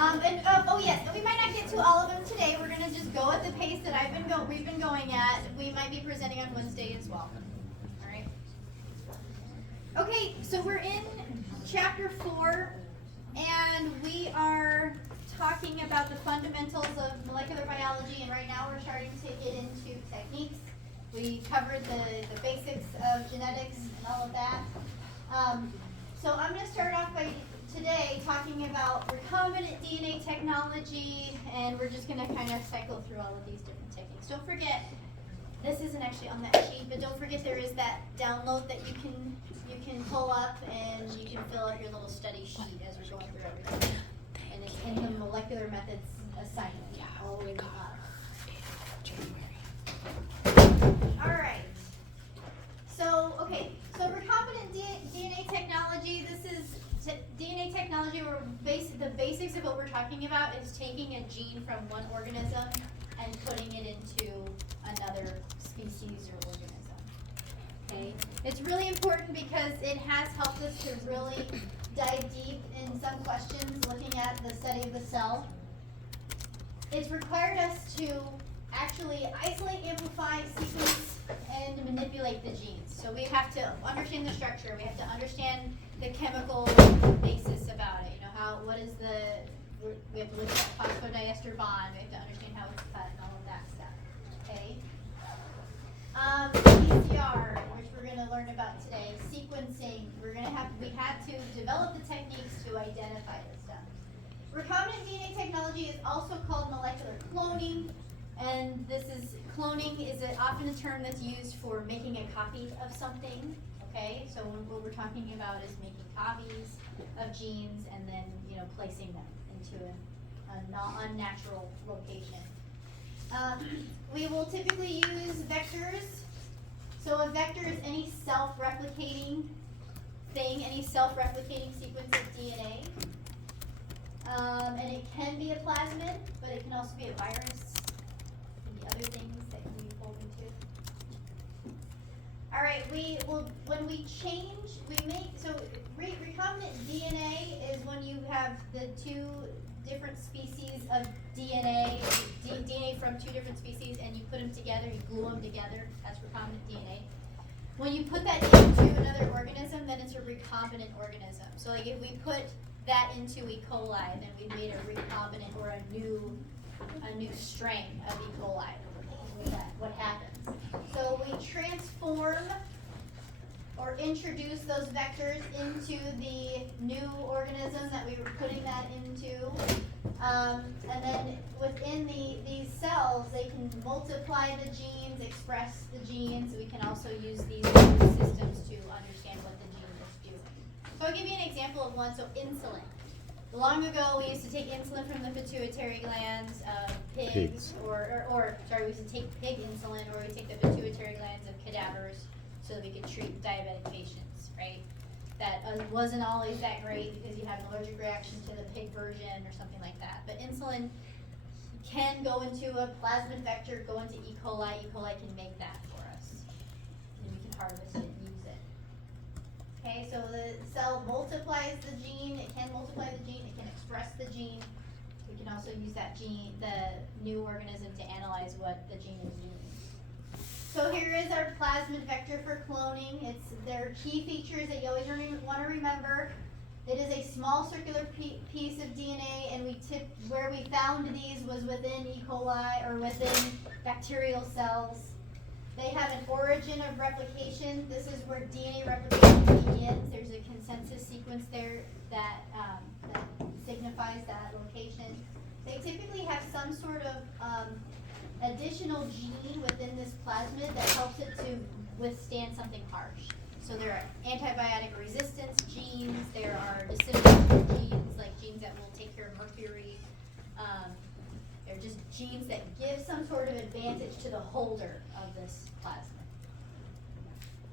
Oh yes, and we might not get to all of them today. We're gonna just go at the pace that we've been going at. We might be presenting on Wednesday as well. All right. Okay, so we're in chapter 4, and we are talking about the fundamentals of molecular biology. And right now we're starting to get into techniques. We covered the basics of genetics and all of that. So I'm going to start off by today talking about recombinant DNA technology, and we're just going to kind of cycle through all of these different techniques. Don't forget, this isn't actually on that sheet, but don't forget there is that download that you can pull up, and you can fill out your little study sheet as we're going through everything. And it's in the molecular methods assignment all the way to the bottom. All right. So recombinant DNA technology. This is DNA technology, where the basics of what we're talking about is taking a gene from one organism and putting it into another species or organism. Okay, it's really important because it has helped us to really dive deep in some questions looking at the study of the cell. It's required us to actually isolate, amplify, sequence, and manipulate the genes. So we have to understand the structure. We have to understand the chemical basis about it. You know, we have to look at phosphodiester bond. We have to understand how it's cut and all of that stuff. Okay. PCR, which we're going to learn about today. Sequencing. We had to develop the techniques to identify this stuff. Recombinant DNA technology is also called molecular cloning. And cloning is often a term that's used for making a copy of something. Okay, so what we're talking about is making copies of genes and then placing them into a unnatural location. We will typically use vectors. So a vector is any self-replicating thing, any self-replicating sequence of DNA. And it can be a plasmid, but it can also be a virus. Other things that can be pulled into. All right, recombinant DNA is when you have the two different species of DNA from two different species, and you put them together, you glue them together. That's recombinant DNA. When you put that into another organism, then it's a recombinant organism. So like if we put that into E. coli, then we made a recombinant or a new strain of E. coli. What happens? So we transform or introduce those vectors into the new organism that we were putting that into. And then within these cells, they can multiply the genes, express the genes. We can also use these systems to understand what the gene is doing. So I'll give you an example of one. So insulin. Long ago, we used to take insulin from the pituitary glands of pigs, we used to take pig insulin, or we take the pituitary glands of cadavers so that we could treat diabetic patients, right? That wasn't always that great because you have an allergic reaction to the pig version or something like that. But insulin can go into a plasmid vector, go into E. coli. E. coli can make that for us, and we can harvest it and use it. Okay, so the cell multiplies the gene. It can multiply the gene. It can express the gene. We can also use that gene, the new organism, to analyze what the gene is doing. So here is our plasmid vector for cloning. There are key features that you always want to remember. It is a small circular piece of DNA, and where we found these was within E. coli or within bacterial cells. They have an origin of replication. This is where DNA replication begins. There's a consensus sequence there that signifies that location. They typically have some sort of additional gene within this plasmid that helps it to withstand something harsh. So there are antibiotic resistance genes. There are disintegration genes, like genes that will take care of mercury. They're just genes that give some sort of advantage to the holder of this plasmid.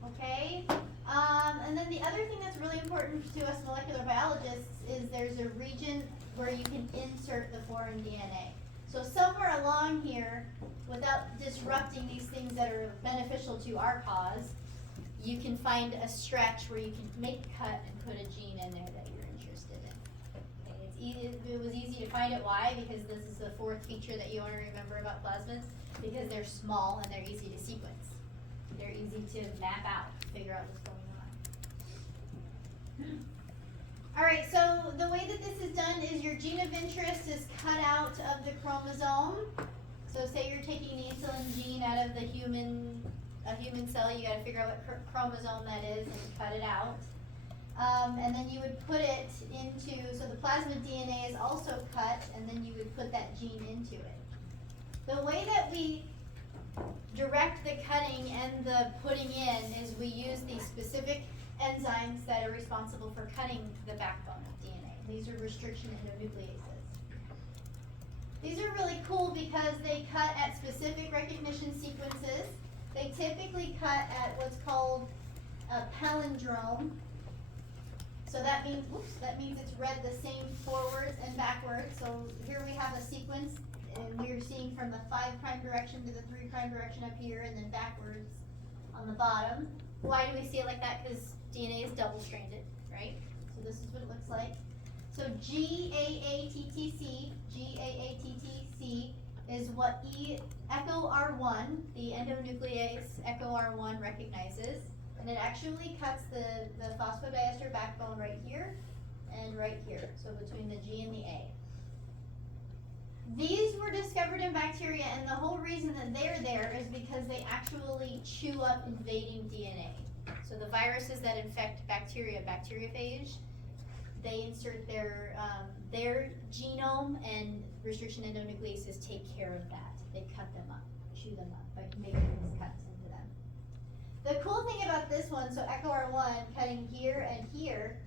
Okay? And then the other thing that's really important to us molecular biologists is there's a region where you can insert the foreign DNA. So somewhere along here, without disrupting these things that are beneficial to our cause, you can find a stretch where you can make a cut and put a gene in there that you're interested in. Okay, it's easy. it was easy to find it. Why? Because this is the fourth feature that you want to remember about plasmids, because they're small and they're easy to sequence. They're easy to map out, figure out what's going on. Alright, so the way that this is done is your gene of interest is cut out of the chromosome. So say you're taking the insulin gene out of a human cell, you gotta figure out what chromosome that is and cut it out. And then you would put it into, so the plasmid DNA is also cut, and then you would put that gene into it. The way that we direct the cutting and the putting in is we use these specific enzymes that are responsible for cutting the backbone of DNA. These are restriction endonucleases. These are really cool because they cut at specific recognition sequences. They typically cut at what's called a palindrome. So that means it's read the same forwards and backwards. So here we have a sequence, and we're seeing from the 5' direction to the 3' direction up here, and then backwards on the bottom. Why do we see it like that? Because DNA is double-stranded, right? So this is what it looks like. So GAATTC is what echo R1, the endonuclease echo R1 recognizes. And it actually cuts the phosphodiester backbone right here and right here, so between the G and the A. These were discovered in bacteria, and the whole reason that they're there is because they actually chew up invading DNA. So the viruses that infect bacteria, bacteriophage, they insert their genome, and restriction endonucleases take care of that. They cut them up, chew them up by making these cuts into them. The cool thing about this one, so echo R1 cutting here and here,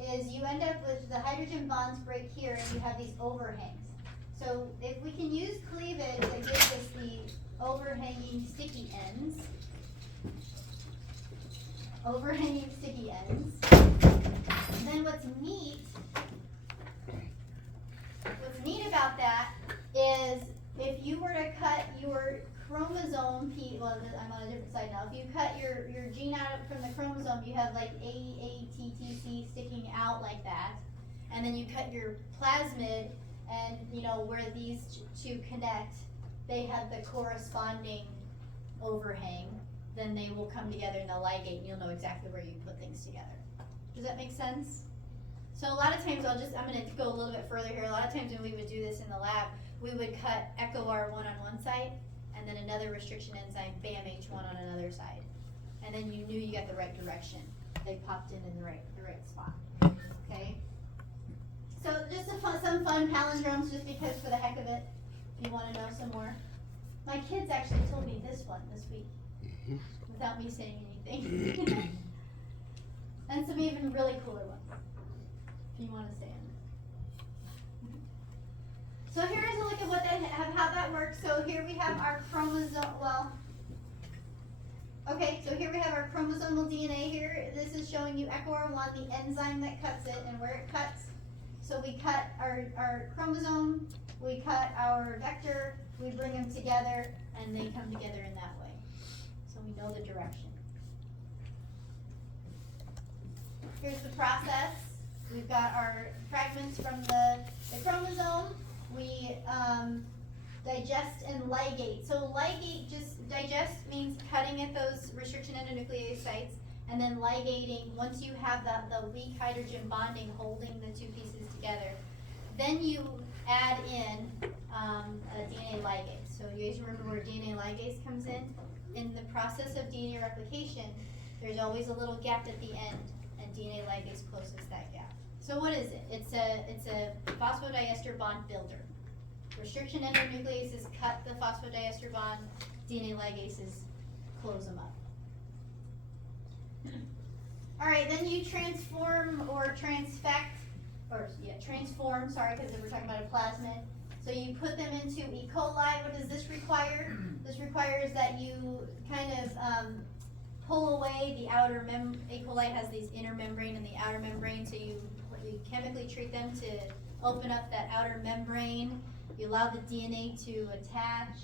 is you end up with the hydrogen bonds break here, and you have these overhangs. So if we can use cleavage that gives us the overhanging sticky ends, then what's neat about that is if you were to cut your chromosome, well, I'm on a different side now. If you cut your gene out from the chromosome, you have like AATTC sticking out like that. And then you cut your plasmid, and where these two connect, they have the corresponding overhang. Then they will come together in the ligate, and you'll know exactly where you put things together. Does that make sense? So a lot of times, I'm going to go a little bit further here. A lot of times when we would do this in the lab, we would cut echo R1 on one side, and then another restriction enzyme, BAM-H1 on another side. And then you knew you got the right direction. They popped in the right spot, okay? So just some fun palindromes just because for the heck of it, if you want to know some more. My kids actually told me this one this week without me saying anything. And some even really cooler ones, if you want to stay in. So here's a look at how that works. So here we have our chromosome, so here we have our chromosomal DNA here. This is showing you echo R1, the enzyme that cuts it and where it cuts. So we cut our chromosome, we cut our vector, we bring them together, and they come together in that way. So we know the direction. Here's the process. We've got our fragments from the chromosome. We digest and ligate. So digest means cutting at those restriction endonuclease sites, and then ligating, once you have the weak hydrogen bonding holding the two pieces together, then you add in a DNA ligase. So you guys remember where DNA ligase comes in? In the process of DNA replication, there's always a little gap at the end, and DNA ligase closes that gap. So what is it? It's a phosphodiester bond builder. Restriction endonucleases cut the phosphodiester bond, DNA ligases close them up. All right, then you transform, sorry, because we're talking about a plasmid. So you put them into E. coli. What does this require? This requires that you kind of pull away the outer E. coli has these inner membrane and the outer membrane, so you chemically treat them to open up that outer membrane. You allow the DNA to attach,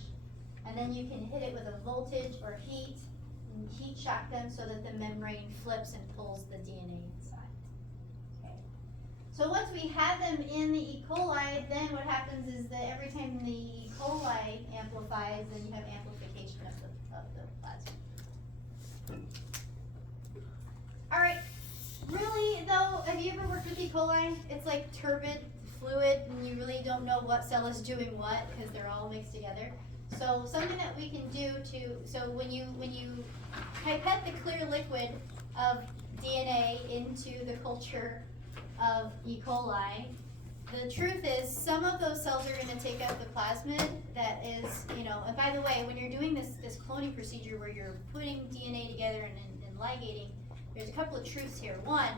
and then you can hit it with a voltage or heat shock them so that the membrane flips and pulls the DNA inside. Okay. So once we have them in the E. coli, then what happens is that every time the E. coli amplifies, then you have amplification of the plasmid. Alright, really though, have you ever worked with E. coli? It's like turbid fluid and you really don't know what cell is doing what because they're all mixed together. So something that we can do so when you pipette the clear liquid of DNA into the culture of E. coli, the truth is some of those cells are going to take up the plasmid that is, and by the way, when you're doing this cloning procedure where you're putting DNA together and ligating, there's a couple of truths here. One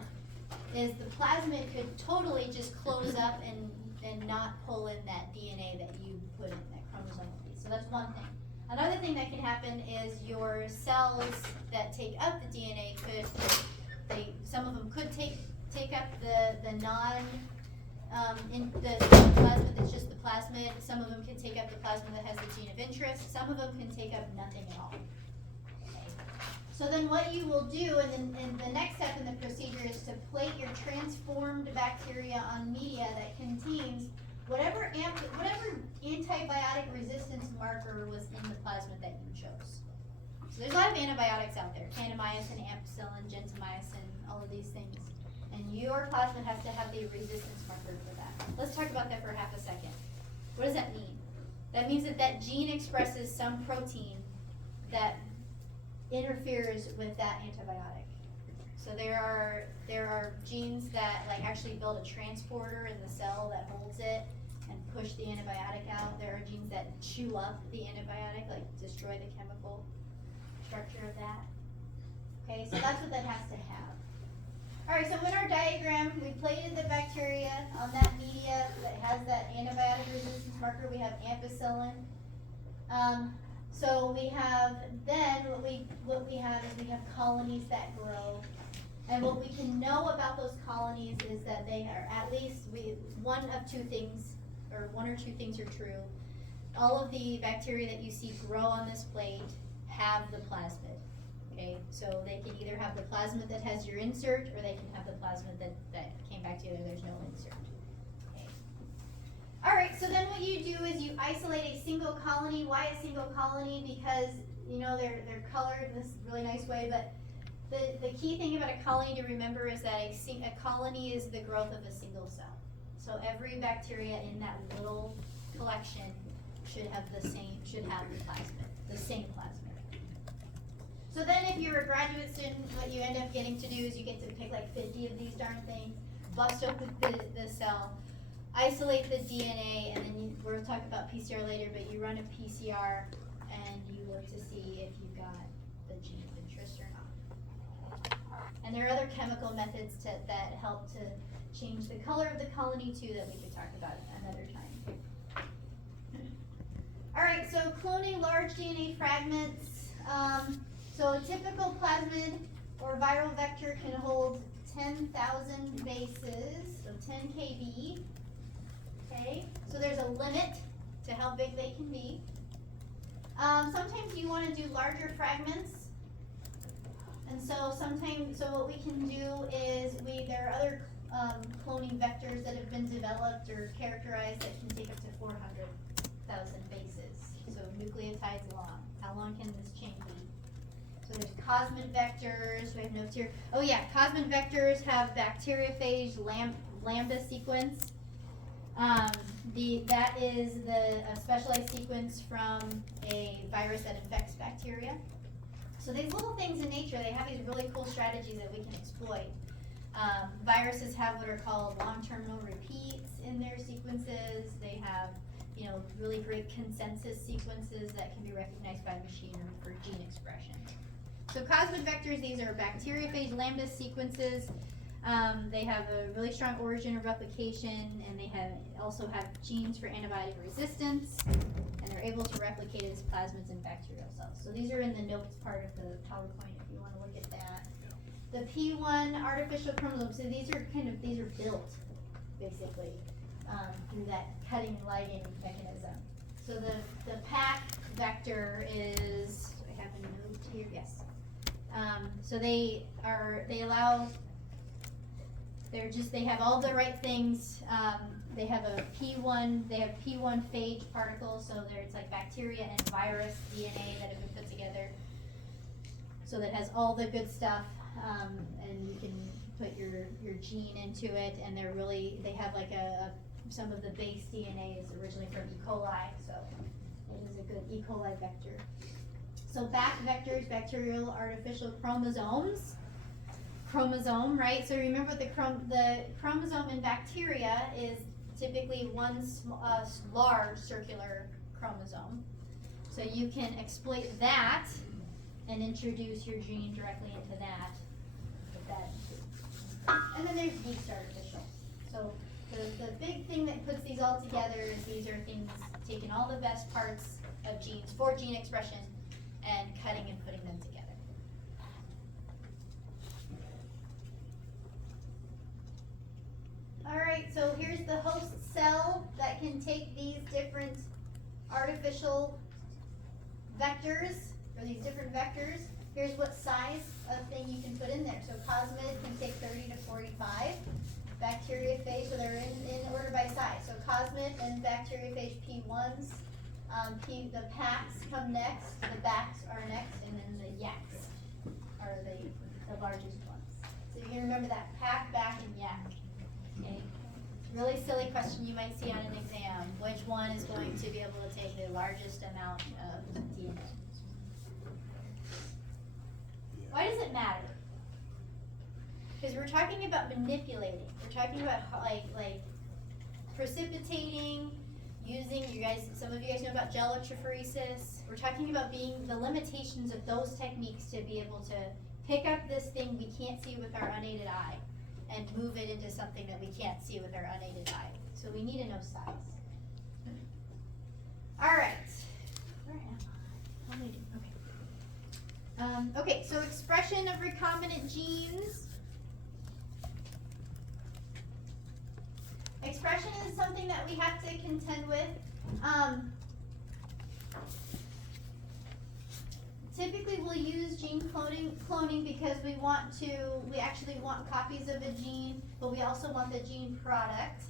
is the plasmid could totally just close up and not pull in that DNA that you put in, that chromosomal piece. So that's one thing. Another thing that can happen is your cells that take up the DNA some of them could take up the non the plasmid that's just the plasmid. Some of them can take up the plasmid that has the gene of interest. Some of them can take up nothing at all. Okay. So then what you will do, and the next step in the procedure is to plate your transformed bacteria on media that contains whatever antibiotic resistance marker was in the plasmid that you chose. So there's a lot of antibiotics out there, kanamycin, ampicillin, gentamicin, all of these things. And your plasmid has to have the resistance marker for that. Let's talk about that for half a second. What does that mean? That means that gene expresses some protein that interferes with that antibiotic. So there are genes that actually build a transporter in the cell that holds it and push the antibiotic out. There are genes that chew up the antibiotic, destroy the chemical structure of that. Okay, so that's what that has to have. Alright, so in our diagram, we plated the bacteria on that media that has that antibiotic resistance marker. We have ampicillin. So we have, then what we have is we have colonies that grow. And what we can know about those colonies is that they are at least one or two things are true. All of the bacteria that you see grow on this plate have the plasmid. Okay, so they can either have the plasmid that has your insert, or they can have the plasmid that came back together, there's no insert. Okay. Alright, so then what you do is you isolate a single colony. Why a single colony? Because, they're colored in this really nice way, but the key thing about a colony to remember is that a colony is the growth of a single cell. So every bacteria in that little collection should have the same plasmid. So then if you're a graduate student, what you end up getting to do is you get to pick 50 of these darn things, bust open the cell, isolate the DNA, and then we'll talk about PCR later, but you run a PCR and you look to see if you've got the gene of interest or not. And there are other chemical methods that help to change the color of the colony too that we could talk about another time. Alright, so cloning large DNA fragments. So a typical plasmid or viral vector can hold 10,000 bases, so 10 kb. Okay, so there's a limit to how big they can be. Sometimes you want to do larger fragments, and so what we can do is there are other cloning vectors that have been developed or characterized that can take up to 400,000 bases. So nucleotides long. How long can this chain be? So there's cosmid vectors. We have notes here. Oh yeah, cosmid vectors have bacteriophage lambda sequence. That is a specialized sequence from a virus that infects bacteria. So these little things in nature, they have these really cool strategies that we can exploit. Viruses have what are called long-term no repeats in their sequences. They have, really great consensus sequences that can be recognized by machinery for gene expression. So cosmid vectors, these are bacteriophage lambda sequences. They have a really strong origin of replication, and they also have genes for antibiotic resistance, and they're able to replicate as plasmids in bacterial cells. So these are in the notes part of the PowerPoint if you want to look at that. The P1 artificial chromosomes, so these are built basically through that cutting and ligating mechanism. So the PAC vector is, I have a note here, yes. So they they have all the right things. They have a P1, they have P1 phage particles, so it's like bacteria and virus DNA that have been put together. So that has all the good stuff, and you can put your gene into it, and they have like some of the base DNA is originally from E. coli, so it is a good E. coli vector. So BAC vectors, bacterial artificial chromosomes. Chromosome, right? So remember the chromosome in bacteria is typically one large circular chromosome. So you can exploit that and introduce your gene directly into that. And then there's yeast artificial. So the big thing that puts these all together is these are things taking all the best parts of genes for gene expression and cutting and putting them together. All right, so here's the host cell that can take these different artificial vectors, or these different vectors. Here's what size of thing you can put in there. So plasmid can take 30 to 45. Bacteriophage, so they're in order by size. So cosmid and bacteriophage P1s. The PACs come next, the BACs are next, and then the YACs are the largest ones. So you can remember that PAC, BAC, and YAC. Okay. Really silly question you might see on an exam. Which one is going to be able to take the largest amount of DNA? Why does it matter? Because we're talking about manipulating. We're talking about like precipitating, using, some of you guys know about gel electrophoresis. We're talking about the limitations of those techniques to be able to pick up this thing we can't see with our unaided eye and move it into something that we can't see with our unaided eye. So we need to know size. All right. Where am I? What am I doing? Okay. Okay, so expression of recombinant genes. Expression is something that we have to contend with. Typically we'll use gene cloning because we actually want copies of a gene, but we also want the gene product,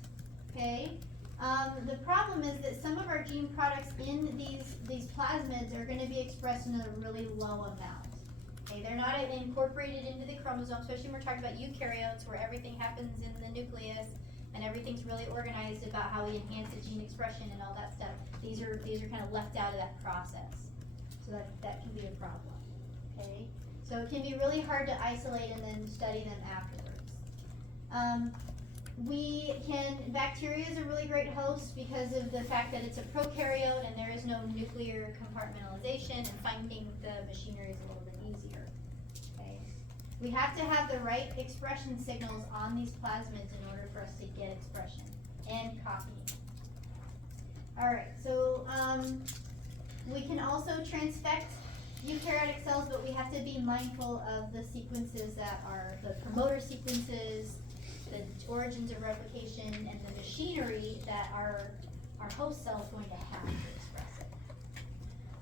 okay? The problem is that some of our gene products in these plasmids are gonna be expressed in a really low amount. Okay, they're not incorporated into the chromosome, especially when we're talking about eukaryotes where everything happens in the nucleus and everything's really organized about how we enhance the gene expression and all that stuff. These are kind of left out of that process. So that can be a problem, okay? So it can be really hard to isolate and then study them afterwards. Bacteria is a really great host because of the fact that it's a prokaryote and there is no nuclear compartmentalization, and finding the machinery is a little bit easier, okay? We have to have the right expression signals on these plasmids in order for us to get expression and copying. All right, so we can also transfect eukaryotic cells, but we have to be mindful of the sequences that are the promoter sequences, the origins of replication, and the machinery that our host cell is going to have to express it.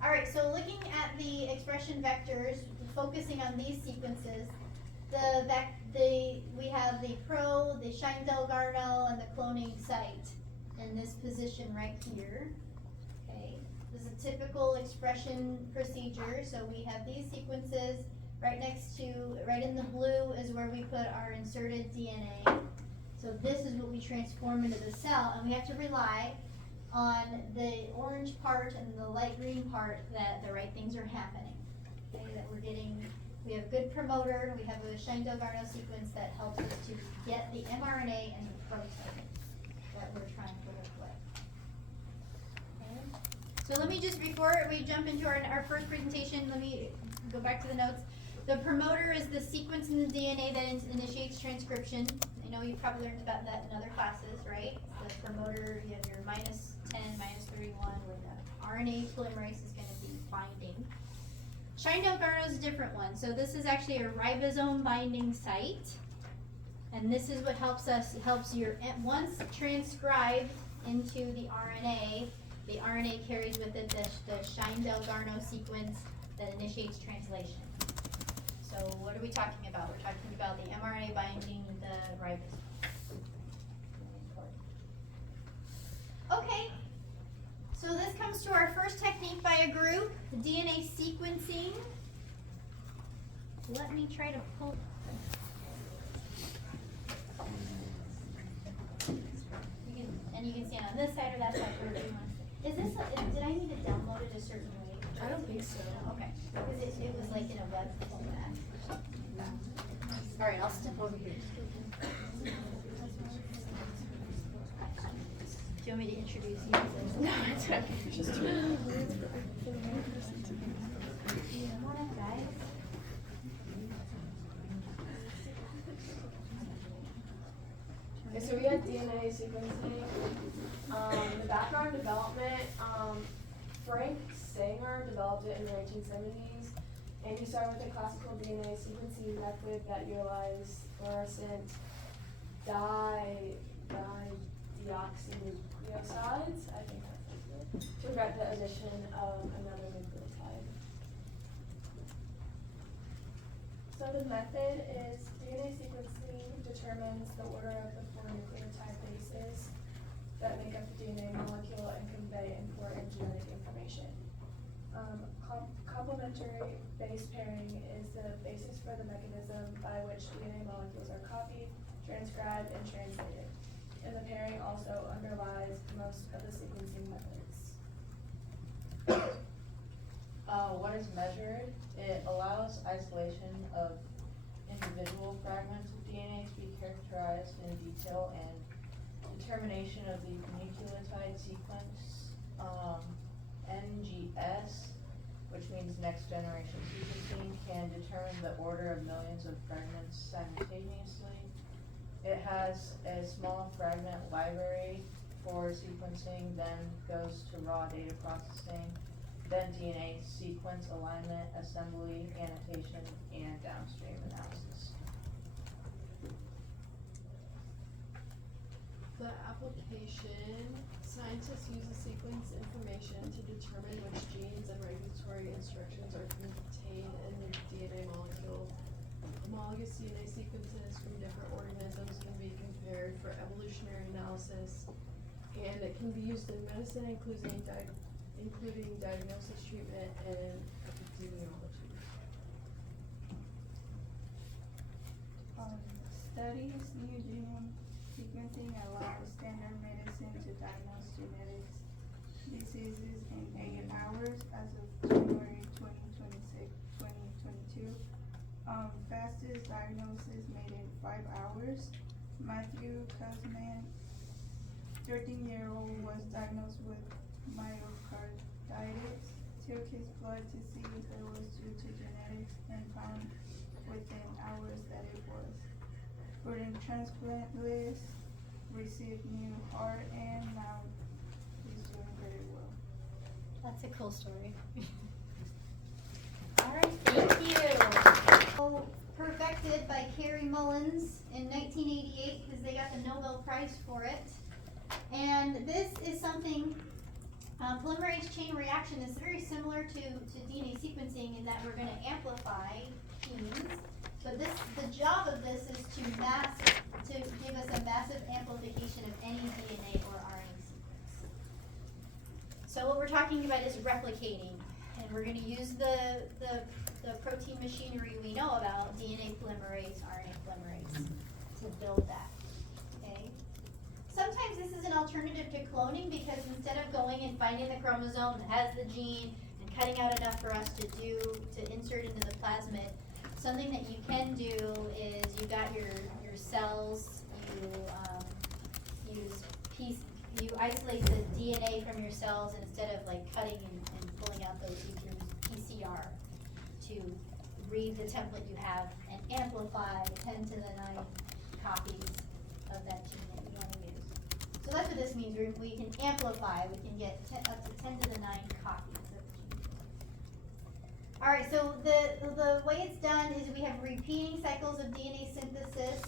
All right, so looking at the expression vectors, focusing on these sequences, we have the the Shine-Dalgarno, and the cloning site in this position right here. Okay, this is a typical expression procedure. So we have these sequences right in the blue is where we put our inserted DNA. So this is what we transform into the cell, and we have to rely on the orange part and the light green part that the right things are happening. Okay, that we have good promoter, we have a Shine-Dalgarno sequence that helps us to get the mRNA and the protein that we're trying to work with. Okay. So let me just, before we jump into our first presentation, let me go back to the notes. The promoter is the sequence in the DNA that initiates transcription. I know you've probably learned about that in other classes, right? The promoter, you have your -10, -31, where the RNA polymerase is going to be binding. Shine-Dalgarno is a different one. So this is actually a ribosome binding site. And this is what helps your, once transcribed into the RNA carries with it the Shine-Dalgarno sequence that initiates translation. So what are we talking about? We're talking about the mRNA binding the ribosome. by a group, DNA sequencing. Let me try to pull. You can stand on this side or that side. Or do you want to? Is this? Did I need to download it a certain way? I don't think so. Okay, because it was like in a web format. All right, I'll step over here. Do you want me to introduce you? No, it's okay. Just Come on up, guys. Okay, so we had DNA sequencing. The background development, Frank Sanger developed it in the 1970s, and he started with a classical DNA sequencing method that utilized fluorescent deoxynucleosides, I think that's it, to prevent the addition of another nucleotide. So the method is DNA sequencing determines the order of the 4 nucleotide bases that make up the DNA molecule and convey important genetic information. Complementary base pairing is the basis for the mechanism by which DNA molecules are copied, transcribed, and translated. And the pairing also underlies most of the sequencing methods. What is measured? It allows isolation of individual fragments of DNA to be characterized in detail, and determination of the nucleotide sequence, NGS, which means next generation sequencing, can determine the order of millions of fragments simultaneously. It has a small fragment library for sequencing, then goes to raw data processing, then DNA sequence alignment, assembly, annotation, and downstream analysis. The application, scientists use the sequence information to determine which genes and regulatory instructions are contained in the DNA molecule. Homologous DNA sequences from different organisms can be compared for evolutionary analysis, and it can be used in medicine, including diagnosis, treatment, and epidemiology. Studies new genome sequencing allows standard medicine to diagnose genetics diseases in 8 hours as of January 2022. Fastest diagnosis made in 5 hours. Matthew Kuzman, 13-year-old, was diagnosed with myocarditis. Took his blood to see if it was due to genetics and found within hours that it was. Put in transplant list, received new heart, and now he's doing very well. That's a cool story. All right, thank you. Perfected by Carrie Mullins in 1988 because they got the Nobel Prize for it. And this is something, polymerase chain reaction is very similar to DNA sequencing in that we're going to amplify genes. But the job of this is to give us a massive amplification of any DNA or RNA sequence. So what we're talking about is replicating, and we're going to use the protein machinery we know about, DNA polymerase, RNA polymerase, to build that. Okay. Sometimes this is an alternative to cloning because instead of going and finding the chromosome that has the gene and cutting out enough for us to insert into the plasmid, something that you can do is you got your cells, you isolate the DNA from your cells, and instead of like cutting and pulling out those, you can use PCR to read the template you have and amplify 10 to the 9 copies of that gene that you want to use. So that's what this means. We can amplify, we can get up to 10 to the 9 copies of the gene. Alright, so the way it's done is we have repeating cycles of DNA synthesis.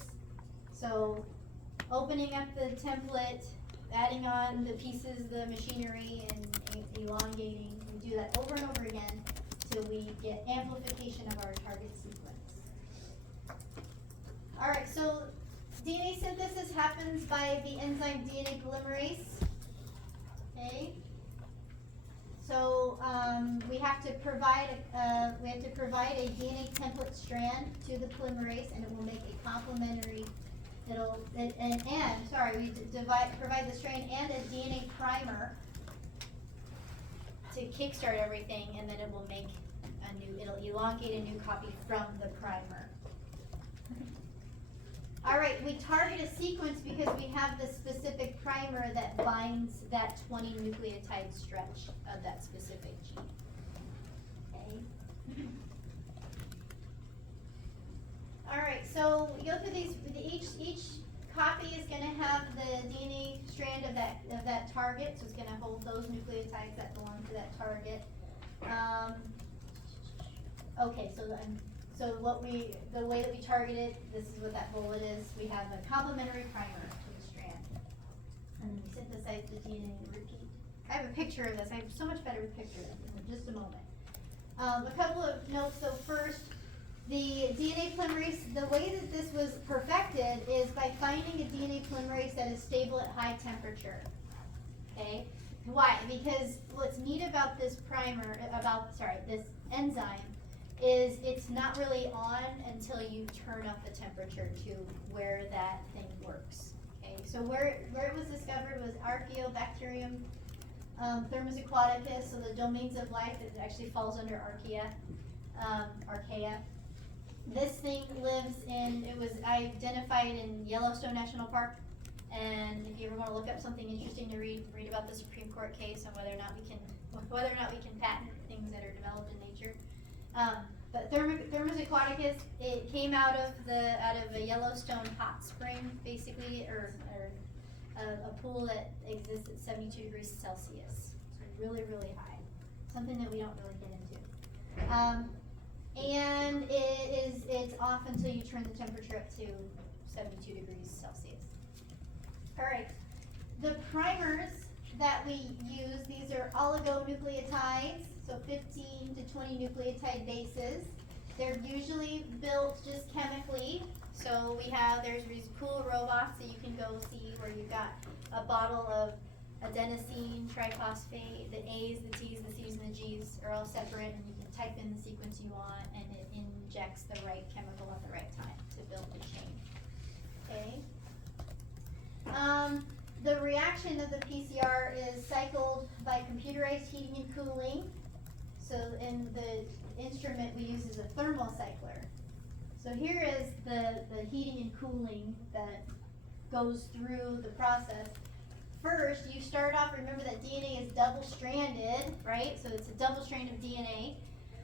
So opening up the template, adding on the pieces, the machinery, and elongating. We do that over and over again till we get amplification of our target sequence. Alright, so DNA synthesis happens by the enzyme DNA polymerase. Okay? So, we have to provide a DNA template strand to the polymerase, and it will make a complementary, provide the strand and a DNA primer to kickstart everything, and then it will make it'll elongate a new copy from the primer. Alright, we target a sequence because we have the specific primer that binds that 20 nucleotide stretch of that specific gene. Okay? Alright, so we go through these, each copy is gonna have the DNA strand of that target, so it's gonna hold those nucleotides that belong to that target. Okay, so the way that we target it, this is what that bullet is. We have a complementary primer to the strand. And then we synthesize the DNA and repeat. I have a picture of this. I have so much better picture of this in just a moment. A couple of notes. So first, the DNA polymerase, the way that this was perfected is by finding a DNA polymerase that is stable at high temperature. Okay? Why? Because what's neat about this this enzyme is it's not really on until you turn up the temperature to where that thing works. Okay, so where it was discovered was Archaeobacterium thermozoquaticus, so the domains of life, it actually falls under Archaea. This thing it was identified in Yellowstone National Park, and if you ever want to look up something interesting to read about the Supreme Court case on whether or not we can patent things that are developed in nature. But Thermozoquaticus, it came out of a Yellowstone hot spring, basically, or a pool that exists at 72 degrees Celsius, so really, really high. Something that we don't really get into. And it's off until you turn the temperature up to 72 degrees Celsius. All right, the primers that we use, these are oligonucleotides, so 15 to 20 nucleotide bases. They're usually built just chemically. So there's these cool robots that you can go see where you've got a bottle of adenosine triphosphate, the A's, the T's, the C's, and the G's are all separate, and you can type in the sequence you want, and it injects the right chemical at the right time to build the chain. Okay? The reaction of the PCR is cycled by computerized heating and cooling. So in the instrument we use is a thermocycler. So here is the heating and cooling that goes through the process. First, you start off, remember that DNA is double-stranded, right? So it's a double strand of DNA.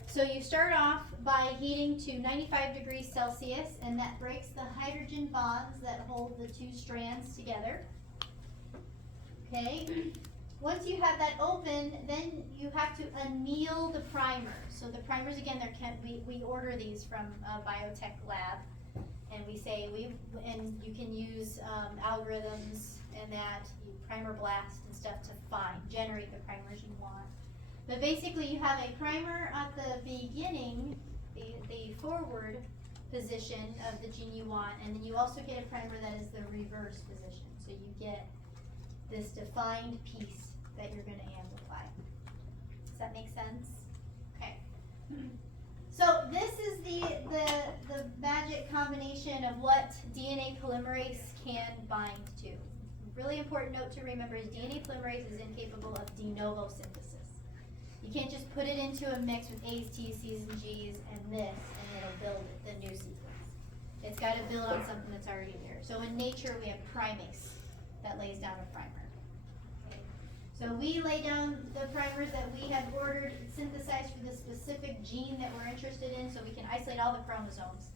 So you start off by heating to 95 degrees Celsius, and that breaks the hydrogen bonds that hold the two strands together. Okay? Once you have that open, then you have to anneal the primer. So the primers, again, we order these from a biotech lab, and we say and you can use algorithms and that you primer blast and stuff to generate the primers you want. But basically, you have a primer at the beginning, the forward position of the gene you want, and then you also get a primer that is the reverse position. So you get this defined piece that you're going to amplify. Does that make sense? Okay. So this is the magic combination of what DNA polymerase can bind to. Really important note to remember is DNA polymerase is incapable of de novo synthesis. You can't just put it into a mix with A's, T's, C's, and G's and this, and it'll build the new sequence. It's got to build on something that's already there. So in nature, we have primase that lays down a primer. Okay. So we lay down the primers that we have ordered, synthesized for the specific gene that we're interested in, so we can isolate all the chromosomes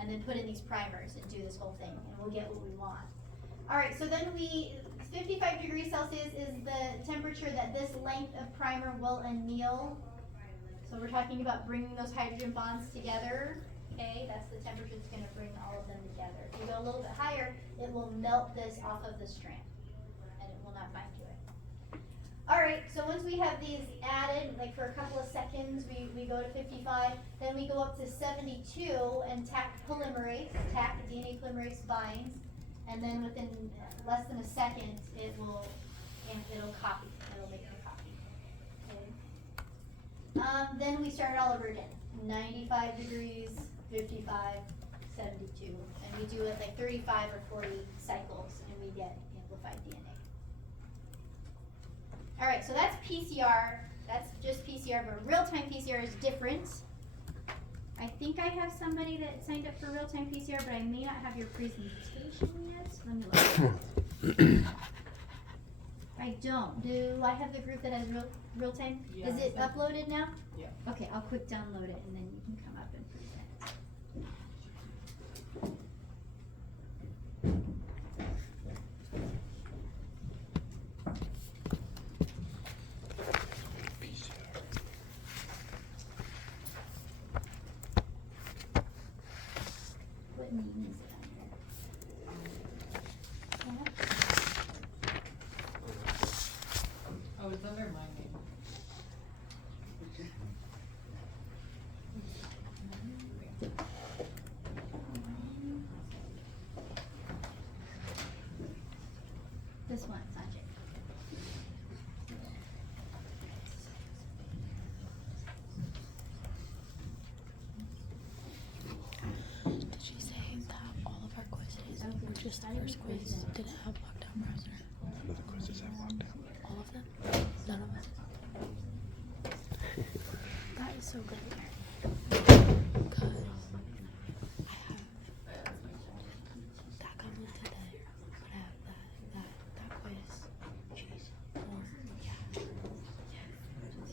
and then put in these primers and do this whole thing, and we'll get what we want. All right, so then 55 degrees Celsius is the temperature that this length of primer will anneal. So we're talking about bringing those hydrogen bonds together. Okay, that's the temperature that's going to bring all of them together. If you go a little bit higher, it will melt this off of the strand, and it will not bind to it. All right, so once we have these added, like for a couple of seconds, we go to 55, then we go up to 72, and Taq DNA polymerase binds. And then within less than a second, it'll copy. It'll make a copy. Okay. Then we start all over again. 95 degrees, 55, 72. And we do it like 35 or 40 cycles and we get amplified DNA. Alright, so that's PCR. That's just PCR, but real-time PCR is different. I think I have somebody that signed up for real-time PCR, but I may not have your presentation yet. Let me look. I don't. Do I have the group that has real-time? Yeah, Is it I think- uploaded now? Yeah. Okay, I'll quick download it and then you can come up and present. What name is it under? Oh, it's under my name. This one, Sanjay. Did she say that all of our quizzes were just the first quiz didn't have lockdown browser? None of the quizzes have lockdown. All of them? None of them? That is so great. Because I have that got moved to there, but I have that quiz. Jeez.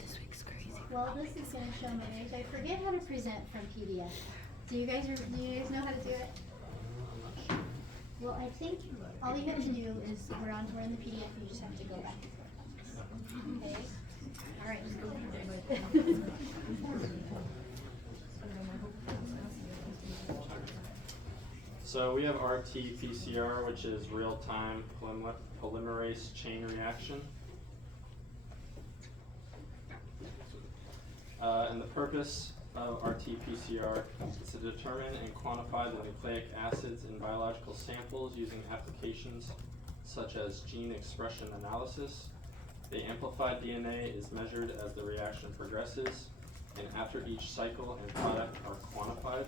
This week's crazy. Well, this is gonna show my age. I forget how to present from PDF. Do you guys know how to do it? Well, I think all you have to do is we're in the PDF. You just have to go back and forth. Okay. All right. So we have RT-PCR, which is real-time polymerase chain reaction. And the purpose of RT-PCR is to determine and quantify the nucleic acids in biological samples using applications such as gene expression analysis. The amplified DNA is measured as the reaction progresses, and after each cycle and product are quantified.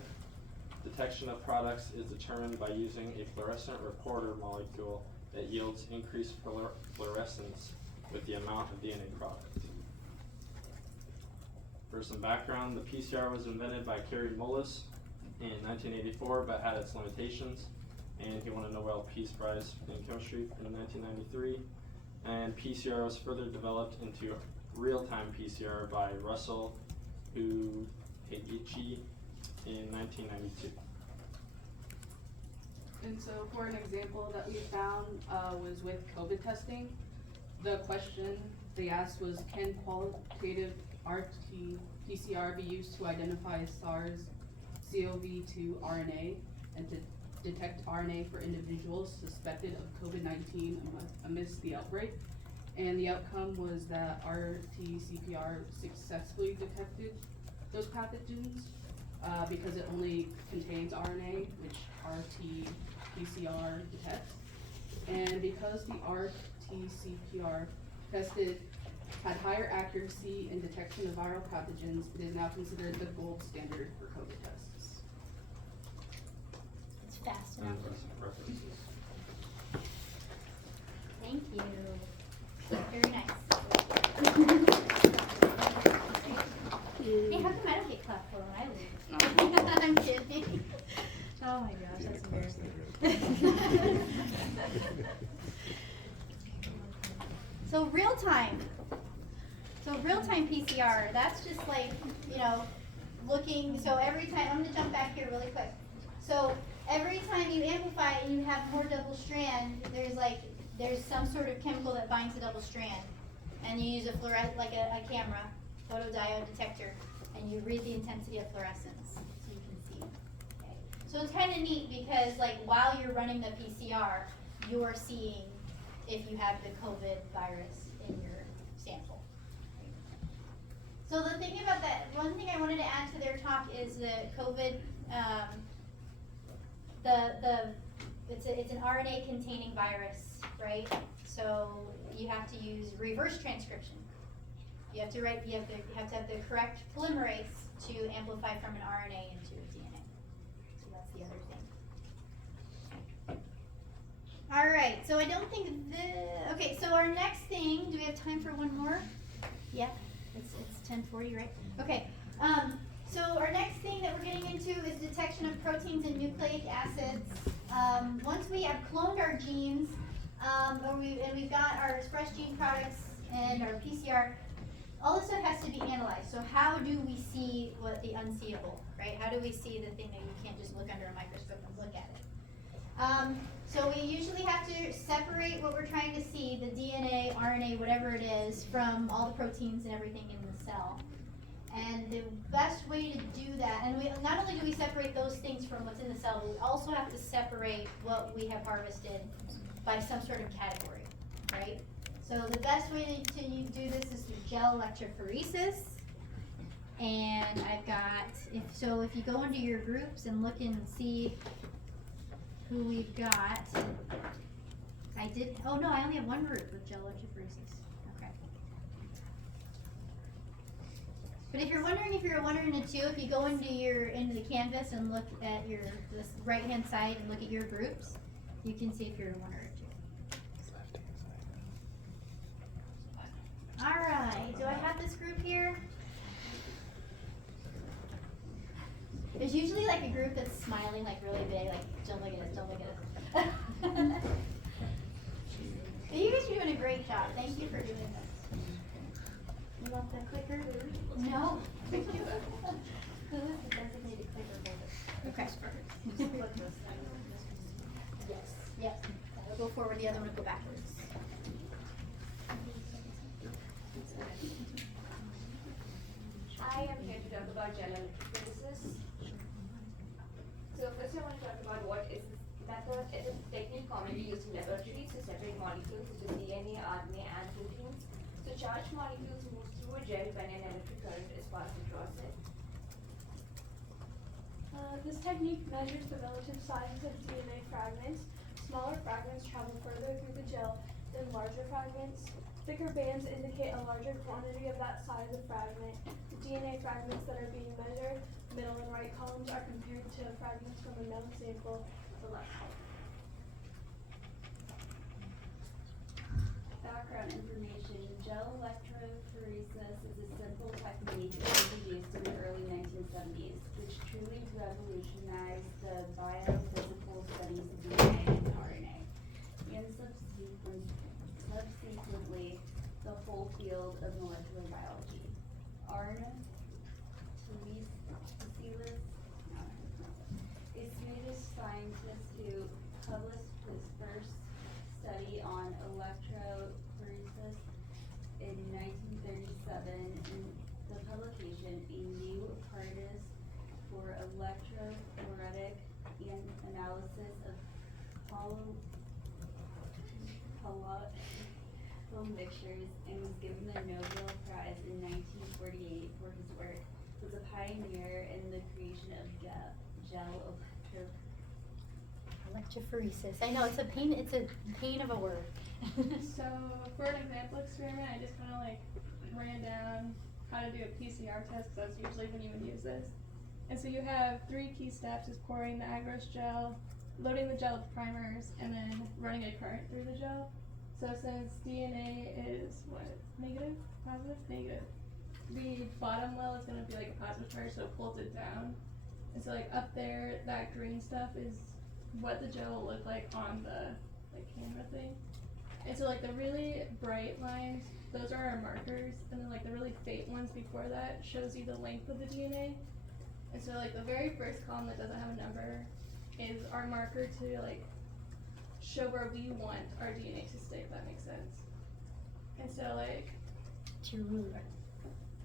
Detection of products is determined by using a fluorescent reporter molecule that yields increased fluorescence with the amount of DNA product. For some background, the PCR was invented by Kary Mullis in 1984, but had its limitations, and he won a Nobel Peace Prize in Chemistry in 1993. And PCR was further developed into real-time PCR by Russell Heiichi in 1992. And so for an example that we found was with COVID testing. The question they asked was, can qualitative RT-PCR be used to identify SARS-CoV-2 RNA and to detect RNA for individuals suspected of COVID-19 amidst the outbreak? And the outcome was that RT-PCR successfully detected those pathogens because it only contains RNA, which RT-PCR detects. And because the RT-PCR tested had higher accuracy in detection of viral pathogens, it is now considered the gold standard for COVID tests. It's fast enough. References. Thank you. Very nice. Hey, how come I don't get clapped for when I leave? I'm kidding. Oh my gosh, that's embarrassing. So real time. So real time PCR, that's just like, looking, so every time, I'm gonna jump back here really quick. So every time you amplify and you have more double strand, there's some sort of chemical that binds the double strand. And you use a camera, photodiode detector, and you read the intensity of fluorescence so you can see. Okay. So it's kind of neat because while you're running the PCR, you're seeing if you have the COVID virus in your sample. So the thing about that, one thing I wanted to add to their talk is the COVID, it's an RNA containing virus, right? So you have to use reverse transcription. You have to have the correct polymerase to amplify from an RNA into a DNA. So that's the other thing. Alright, so I don't think okay, so our next thing, do we have time for one more? Yeah, it's 10:40, right? Okay, so our next thing that we're getting into is detection of proteins and nucleic acids. Once we have cloned our genes, and we've got our express gene products and our PCR, all this stuff has to be analyzed. So how do we see what the unseeable, right? How do we see the thing that you can't just look under a microscope and look at it? So we usually have to separate what we're trying to see, the DNA, RNA, whatever it is, from all the proteins and everything in the cell. And the best way to do that, and we not only do we separate those things from what's in the cell, but we also have to separate what we have harvested by some sort of category, right? So the best way to do this is through gel electrophoresis. And I've got, if you go into your groups and look and see who we've got, I only have one group with gel electrophoresis. Okay. But if you're wondering it too, if you go into the canvas and look at this right hand side and look at your groups, you can see if you're a one or a two. Alright, do I have this group here? There's usually like a group that's smiling like really big, like don't look at us, don't look at us. You guys are doing a great job. Thank you for doing this. You want the clicker? No. Thank you. Who is the designated clicker holder? Okay. Yes. Yep. We'll go forward. The other one will go backwards. I am here to talk about gel electrophoresis. So first I want to talk about what is this method. It is a technique commonly used in laboratories to separate molecules such as DNA, RNA, and proteins. So charged molecules move through a gel when an electric current is passed across it. This technique measures the relative sizes of DNA fragments. Smaller fragments travel further through the gel than larger fragments. Thicker bands indicate a larger quantity of that size of fragment. The DNA fragments that are being measured, middle and right columns, are compared to fragments from a known sample, the left column. Background information. Gel electrophoresis is a simple technique introduced in the early 1970s, which truly revolutionized the biophysical studies of DNA and RNA, and subsequently the whole field of molecular biology. Arne Tveteles, a Swedish scientist who published his first study on electrophoresis in 1937 in the publication A New Apparatus for Electrophoretic Analysis of mixtures, and was given the Nobel Prize in 1948 for his work. Was a pioneer in the creation of gel Electrophoresis. I know it's a pain of a word. So for an example experiment, I just kind of like ran down how to do a PCR test, because that's usually when you would use this. And so you have 3 key steps: is pouring the agarose gel, loading the gel with primers, and then running a current through the gel. So since DNA is negative, positive, negative, the bottom well is going to be like a positive charge, so it pulls it down. And so like up there, that green stuff is what the gel will look like on the camera thing. And so like the really bright lines, those are our markers, and then like the really faint ones before that shows you the length of the DNA. And so like the very first column that doesn't have a number is our marker to like show where we want our DNA to stay, if that makes sense. And so like It's your ruler.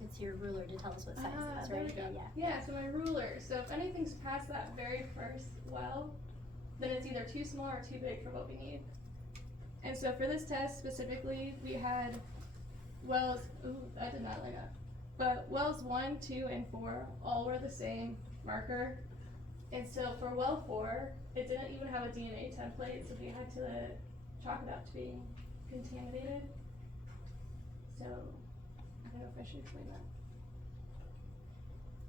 It's your ruler to tell us what size it is, there right? we go. Yeah. Yeah, so my ruler. So if anything's past that very first well, then it's either too small or too big for what we need. And so for this test specifically, we had wells, ooh, that did not line up. But wells 1, 2, and 4 all were the same marker. And so for well 4, it didn't even have a DNA template, so we had to chalk it up to being contaminated. So I don't know if I should explain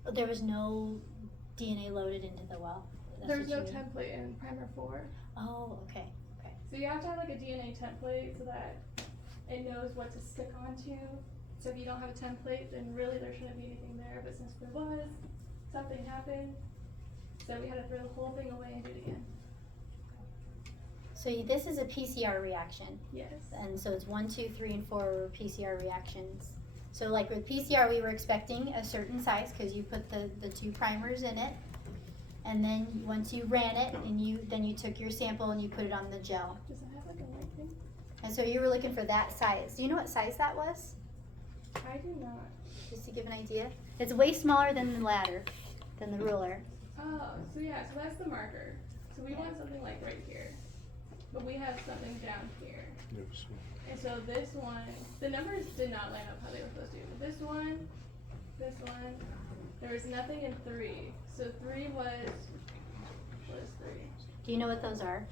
that. There was no DNA loaded into the well? That's There's what no you mean? template in primer 4. Oh, okay. So you have to have like a DNA template so that it knows what to stick onto. So if you don't have a template, then really there shouldn't be anything there, but since there was, something happened. So we had to throw the whole thing away and do it again. So this is a PCR reaction, Yes. and so it's 1, 2, 3, and 4 were PCR reactions. So like with PCR, we were expecting a certain size because you put the 2 primers in it, and then once you ran it, and then you took your sample and you put it on the gel. Does it have like a white thing? And so you were looking for that size. Do you know what size that was? I do not. Just to give an idea. It's way smaller than the ladder, than the ruler. Oh, so yeah, so that's the marker. So we want something like right here. But we have something down here. And so this one, the numbers did not line up how they were supposed to. This one, there was nothing in 3. So 3 was 3? Do you know what those are?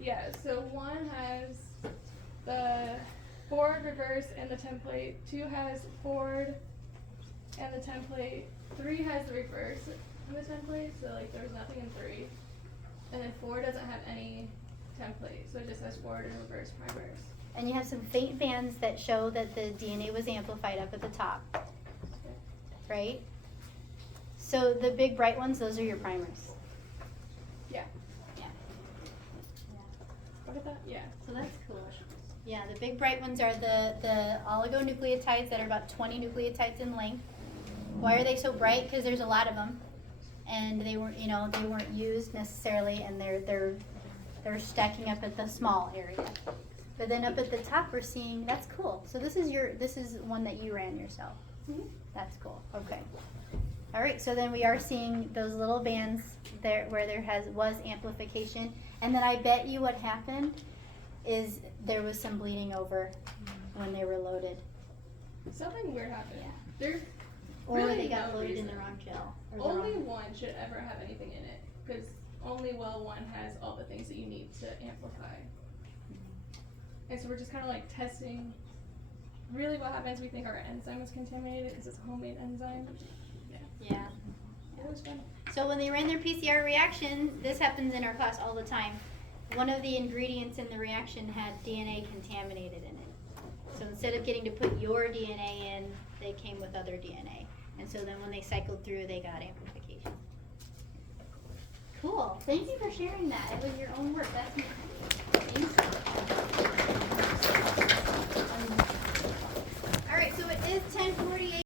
Yeah, so 1 has the forward, reverse, and the template. 2 has forward and the template. 3 has the reverse and the template, so like there's nothing in 3. And then 4 doesn't have any template, so it just has forward and reverse primers. And you have some faint bands that show that the DNA was amplified up at the top, right? So the big bright ones, those are your primers. Yeah. Yeah. Look at that, yeah. So that's cool. Yeah, the big bright ones are the oligonucleotides that are about 20 nucleotides in length. Why are they so bright? Because there's a lot of them, and they weren't used necessarily, and they're stacking up at the small area. But then up at the top, we're seeing, that's cool. So this is one that you ran yourself. Mhm. That's cool. Okay. All right. So then we are seeing those little bands there where was amplification, and then I bet you what happened is there was some bleeding over when they were loaded, Something weird happened. Yeah. There's or really they got no loaded in reason. the wrong gel. Or the Only wrong- one should ever have anything in it, because only well 1 has all the things that you need to amplify. And so we're just kind of like testing really what happens. We think our enzyme is contaminated because it's a homemade enzyme. Yeah. It was fun. So when they ran their PCR reaction, this happens in our class all the time. One of the ingredients in the reaction had DNA contaminated in it. So instead of getting to put your DNA in, they came with other DNA. And so then when they cycled through, they got amplification. Cool. Thank you for sharing that. It was your own work. That's neat. Thank you.